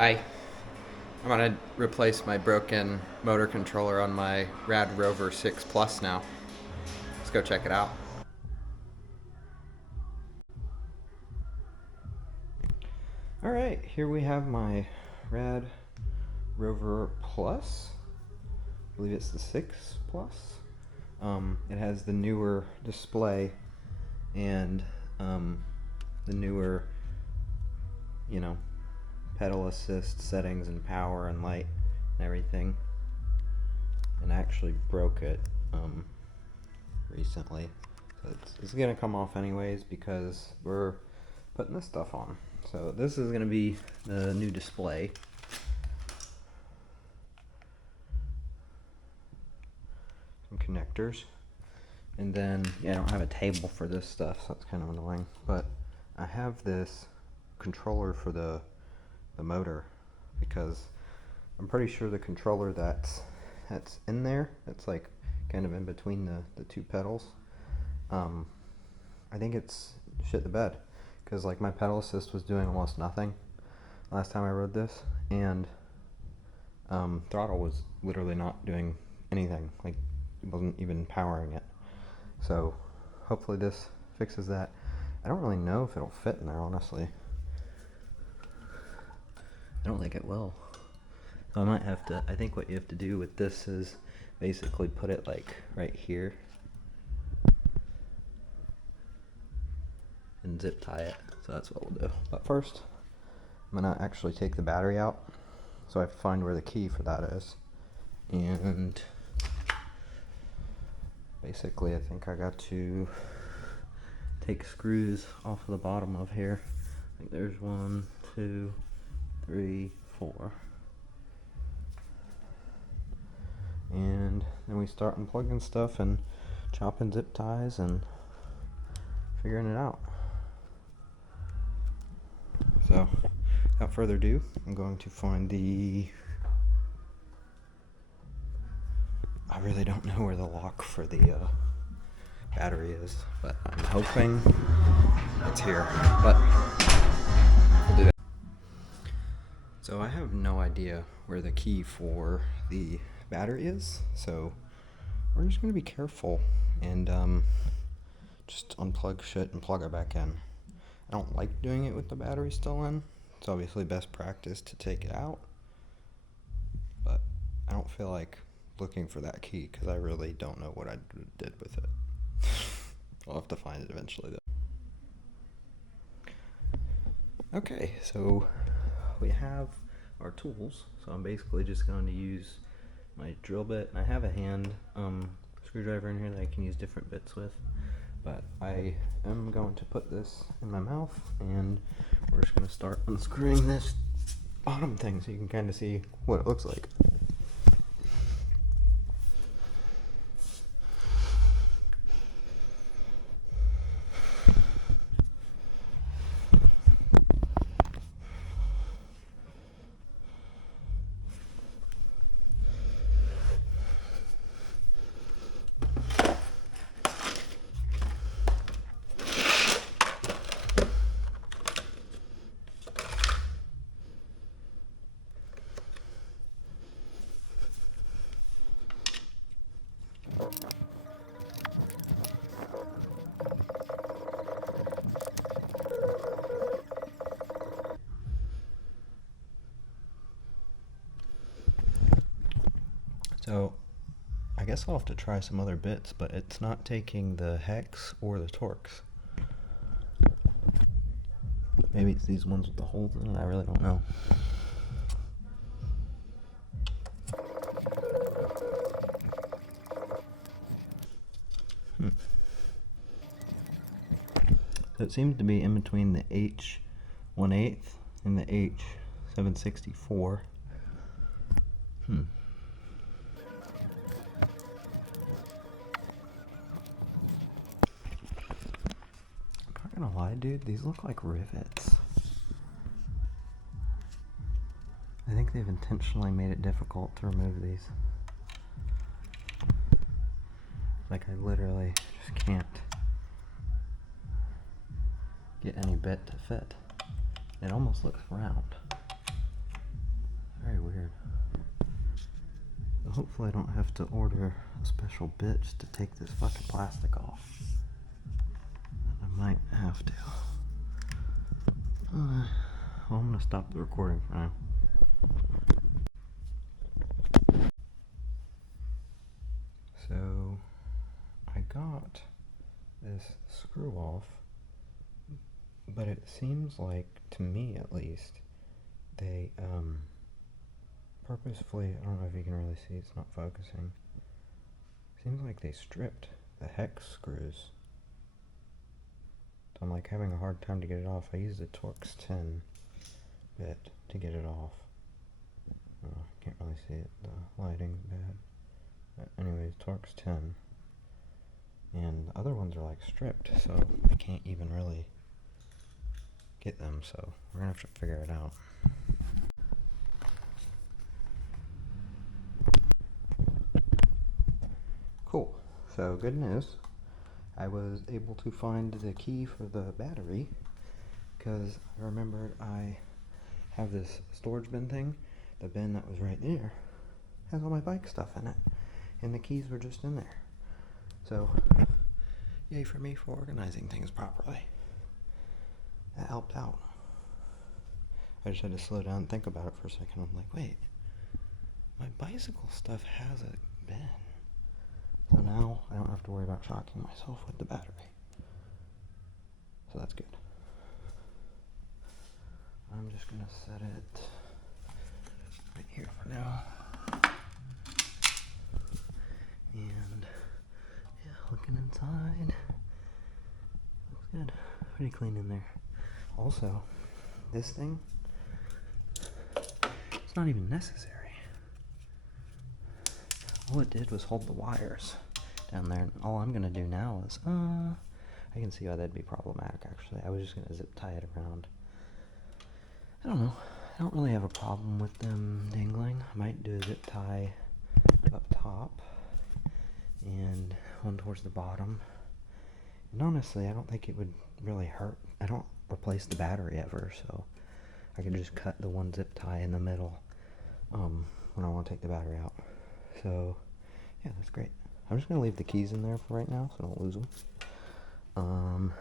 Hi, I'm gonna replace my broken motor controller on my Rad Rover 6 Plus now. Let's go check it out. Alright, here we have my Rad Rover Plus. I believe it's the 6 Plus. It has the newer display and the newer, pedal assist settings and power and light and everything. And I actually broke it recently, so it's gonna come off anyways because we're putting this stuff on. So this is gonna be the new display. Some connectors, and then I don't have a table for this stuff, so that's kind of annoying, but I have this controller for the motor because I'm pretty sure the controller that's in there, it's like kind of in between the two pedals, I think it's shit the bed, because like my pedal assist was doing almost nothing last time I rode this, and throttle was literally not doing anything, like it wasn't even powering it. So hopefully this fixes that. I don't really know if it'll fit in there, honestly. I don't think it will. So I might have to, I think what you have to do with this is basically put it like right here and zip tie it. So that's what we'll do. But first, I'm gonna actually take the battery out so I find where the key for that is. And basically I think I got to take screws off of the bottom of here. I think there's 1, 2, 3, 4. And then we start unplugging stuff and chopping zip ties and figuring it out. So without further ado, I'm going to find I really don't know where the lock for the battery is, but I'm hoping it's here, but we'll do that. So I have no idea where the key for the battery is, so we're just going to be careful and just unplug shit and plug it back in. I don't like doing it with the battery still in. It's obviously best practice to take it out, but I don't feel like looking for that key because I really don't know what I did with it. I'll have to find it eventually though. Okay, so we have our tools, so I'm basically just going to use my drill bit, and I have a hand screwdriver in here that I can use different bits with, but I am going to put this in my mouth and we're just going to start unscrewing this bottom thing so you can kind of see what it looks like. So I guess I'll have to try some other bits, but it's not taking the hex or the Torx. Maybe it's these ones with the holes in it, I really don't know. So it seems to be in between the H1/8 and the H764. I'm not gonna lie, dude, these look like rivets. I think they've intentionally made it difficult to remove these. Like I literally just can't get any bit to fit. It almost looks round. So hopefully I don't have to order a special bit just to take this fucking plastic off. I might have to. Well, I'm gonna stop the recording for now. So I got this screw off, but it seems like, to me at least, they purposefully, I don't know if you can really see, it's not focusing. Seems like they stripped the hex screws. So I'm like having a hard time to get it off. I used the Torx 10 bit to get it off. Can't really see it, the lighting's bad. But anyways, Torx 10. And the other ones are like stripped, so I can't even really get them, so we're gonna have to figure it out. Cool. So good news. I was able to find the key for the battery because I remembered I have this storage bin thing. The bin that was right there has all my bike stuff in it, and the keys were just in there. So yay for me for organizing things properly. That helped out. I just had to slow down and think about it for a second. I'm like, wait, my bicycle stuff has a bin. So now I don't have to worry about shocking myself with the battery. So that's good. I'm just gonna set it right here for now. And yeah, looking inside, looks good. Pretty clean in there. Also, this thing, it's not even necessary. All it did was hold the wires down there, and all I'm gonna do now is, I can see why that'd be problematic actually. I was just gonna zip tie it around. I don't know, I don't really have a problem with them dangling. I might do a zip tie up top and one towards the bottom. And honestly, I don't think it would really hurt. I don't replace the battery ever, so I can just cut the one zip tie in the middle when I want to take the battery out. So yeah, that's great. I'm just gonna leave the keys in there for right now so I don't lose them. And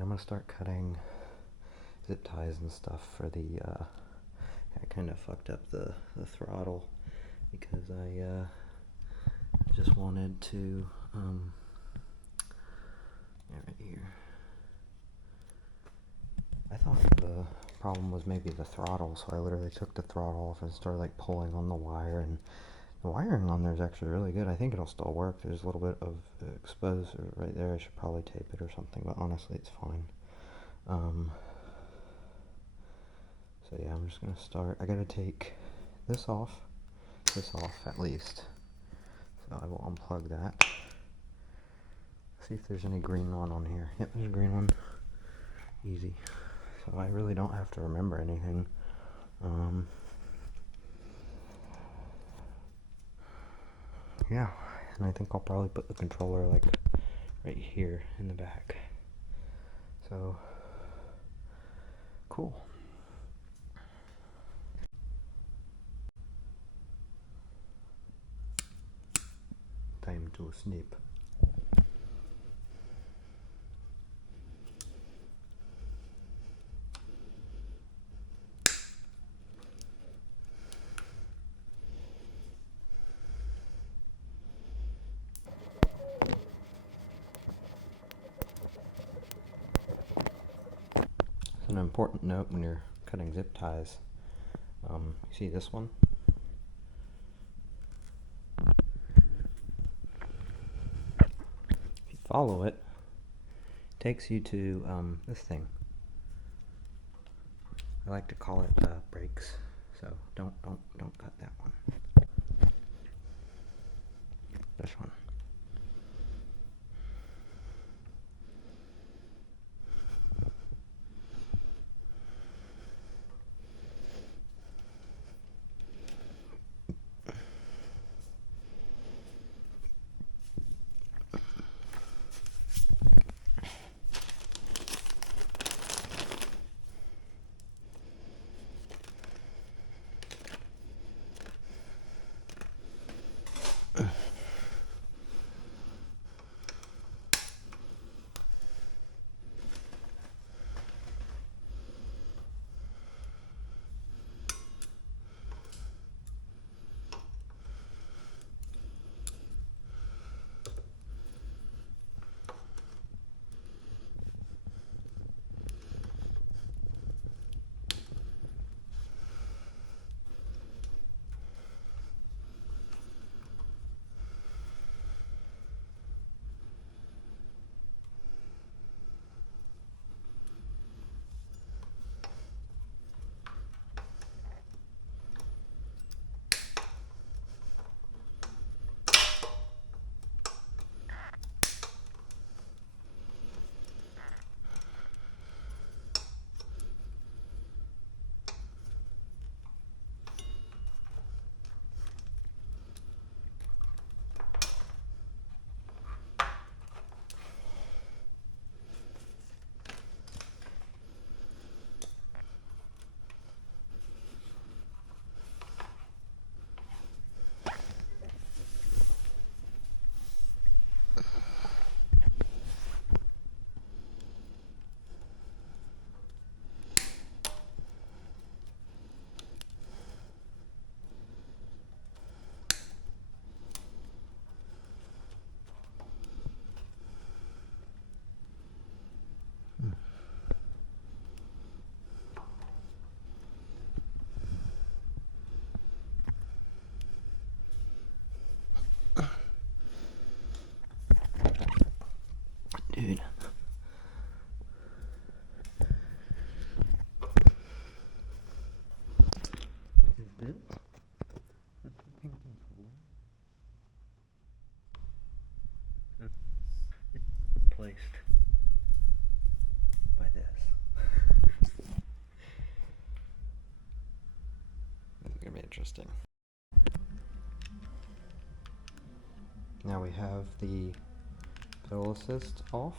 I'm gonna start cutting zip ties and stuff for the I kind of fucked up the throttle because I just wanted to right here. I thought the problem was maybe the throttle, so I literally took the throttle off and started like pulling on the wire, and the wiring on there is actually really good. I think it'll still work. There's a little bit of exposure right there. I should probably tape it or something, but honestly it's fine. So yeah, I'm just gonna start. I gotta take this off at least. So I will unplug that. See if there's any green one on here. Yep, there's a green one. Easy. So I really don't have to remember anything. Yeah, and I think I'll probably put the controller like right here in the back. So cool. Time to snip. An important note when you're cutting zip ties. You see this one? If you follow it, it takes you to this thing. I like to call it brakes. So don't cut that one. This one. interesting. Now we have the pedal assist off.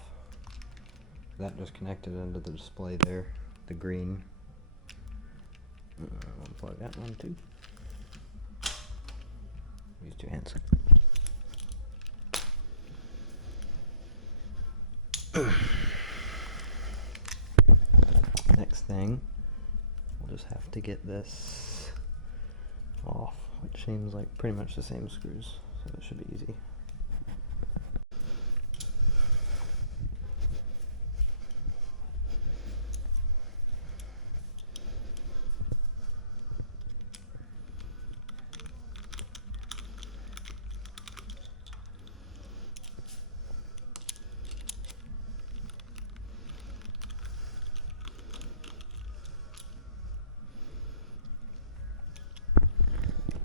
That just connected into the display there, the green. Unplug that one too. Use two hands. Next thing, we'll just have to get this off, which seems like pretty much the same screws, so it should be easy.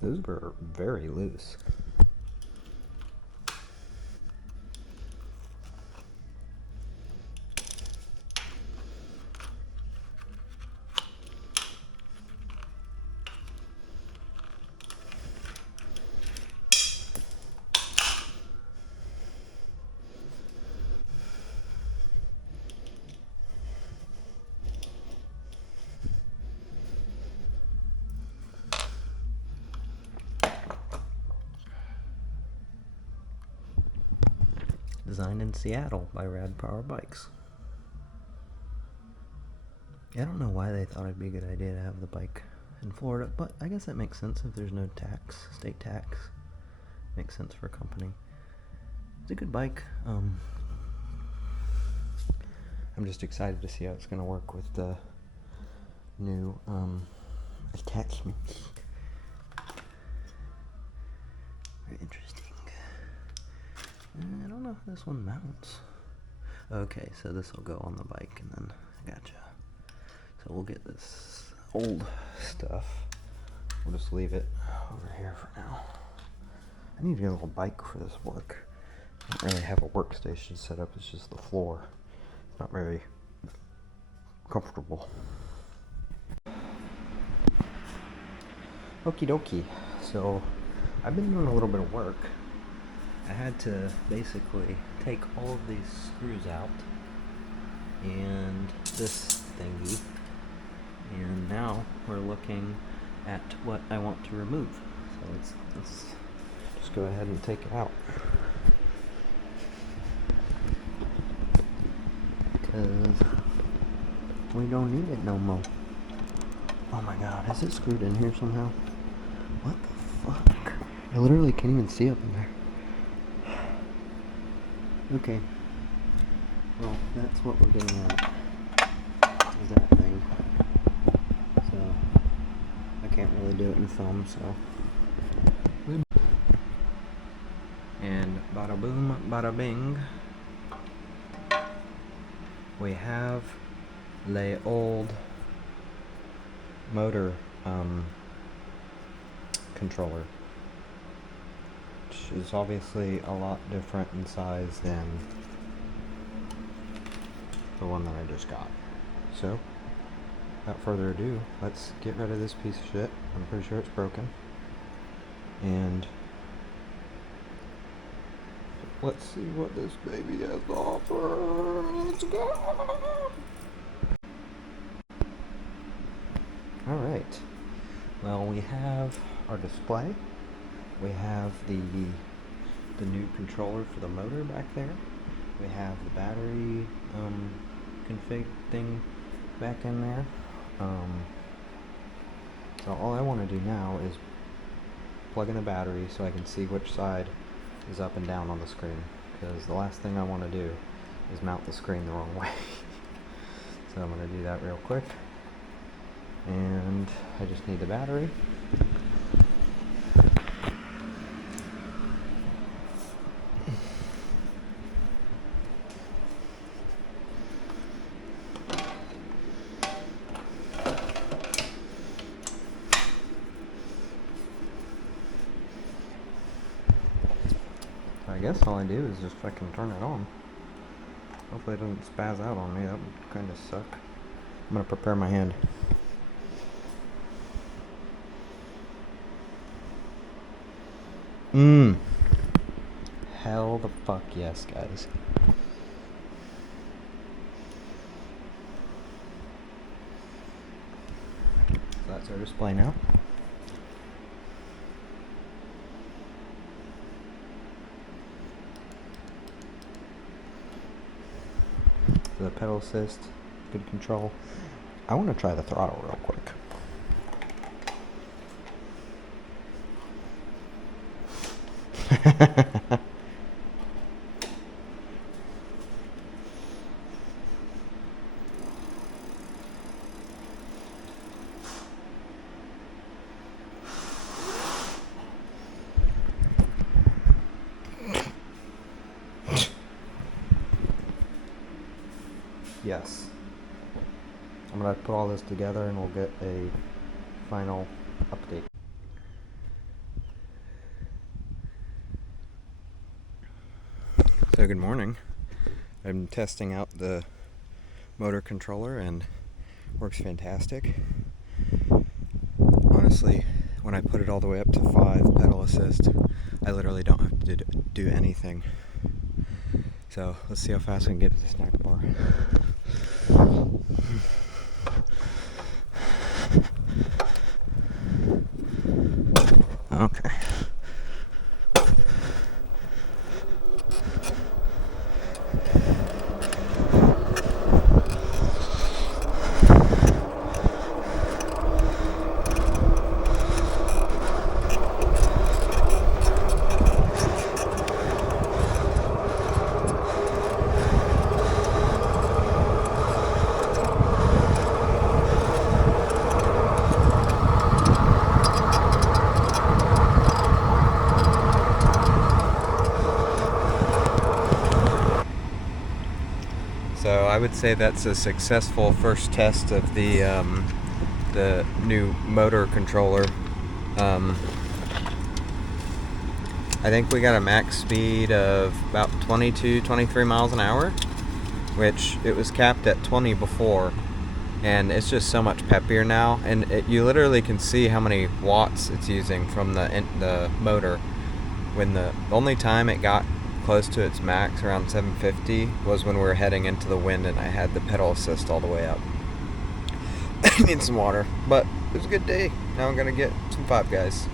Those were very loose. Designed in Seattle by Rad Power Bikes. I don't know why they thought it'd be a good idea to have the bike in Florida, but I guess that makes sense if there's no tax, state tax. Makes sense for a company. It's a good bike. I'm just excited to see how it's going to work with the new attachments. Very interesting. I don't know if this one mounts. Okay, so this will go on the bike and then, gotcha. So we'll get this old stuff. We'll just leave it over here for now. I need to get a little bike for this work. I don't really have a workstation set up, it's just the floor. It's not very comfortable. Okie dokie. So I've been doing a little bit of work. I had to basically take all of these screws out and this thingy, and now we're looking at what I want to remove. So let's just go ahead and take it out, because we don't need it no more. Oh my god, is it screwed in here somehow? What the fuck? I literally can't even see up in there. Okay, well, that's what we're getting at, is that thing. So, I can't really do it in film, so. And bada boom, bada bing. We have the old motor controller, which is obviously a lot different in size than the one that I just got. So, without further ado, let's get rid of this piece of shit. I'm pretty sure it's broken. And let's see what this baby has to offer. Let's go! Alright. Well, we have our display. We have the new controller for the motor back there. We have the battery config thing back in there. So all I want to do now is plug in the battery so I can see which side is up and down on the screen, because the last thing I want to do is mount the screen the wrong way. So I'm going to do that real quick, and I just need the battery. I guess all I do is just fucking turn it on. Hopefully it doesn't spaz out on me. That would kind of suck. I'm gonna prepare my hand. Mmm. Hell the fuck yes, guys. So that's our display now. The pedal assist, good control. I want to try the throttle real quick. Yes. I'm going to put all this together and we'll get a final update. So good morning. I'm testing out the motor controller and works fantastic. Honestly, when I put it all the way up to 5 pedal assist, I literally don't have to do anything. So let's see how fast we can get to the snack bar. Okay. So I would say that's a successful first test of the new motor controller. I think we got a max speed of about 22-23 miles an hour, which it was capped at 20 before, and it's just so much peppier now, and you literally can see how many watts it's using from the motor. When the only time it got close to its max, around 750, was when we were heading into the wind and I had the pedal assist all the way up. I need some water, but it was a good day. Now I'm gonna get some Five Guys.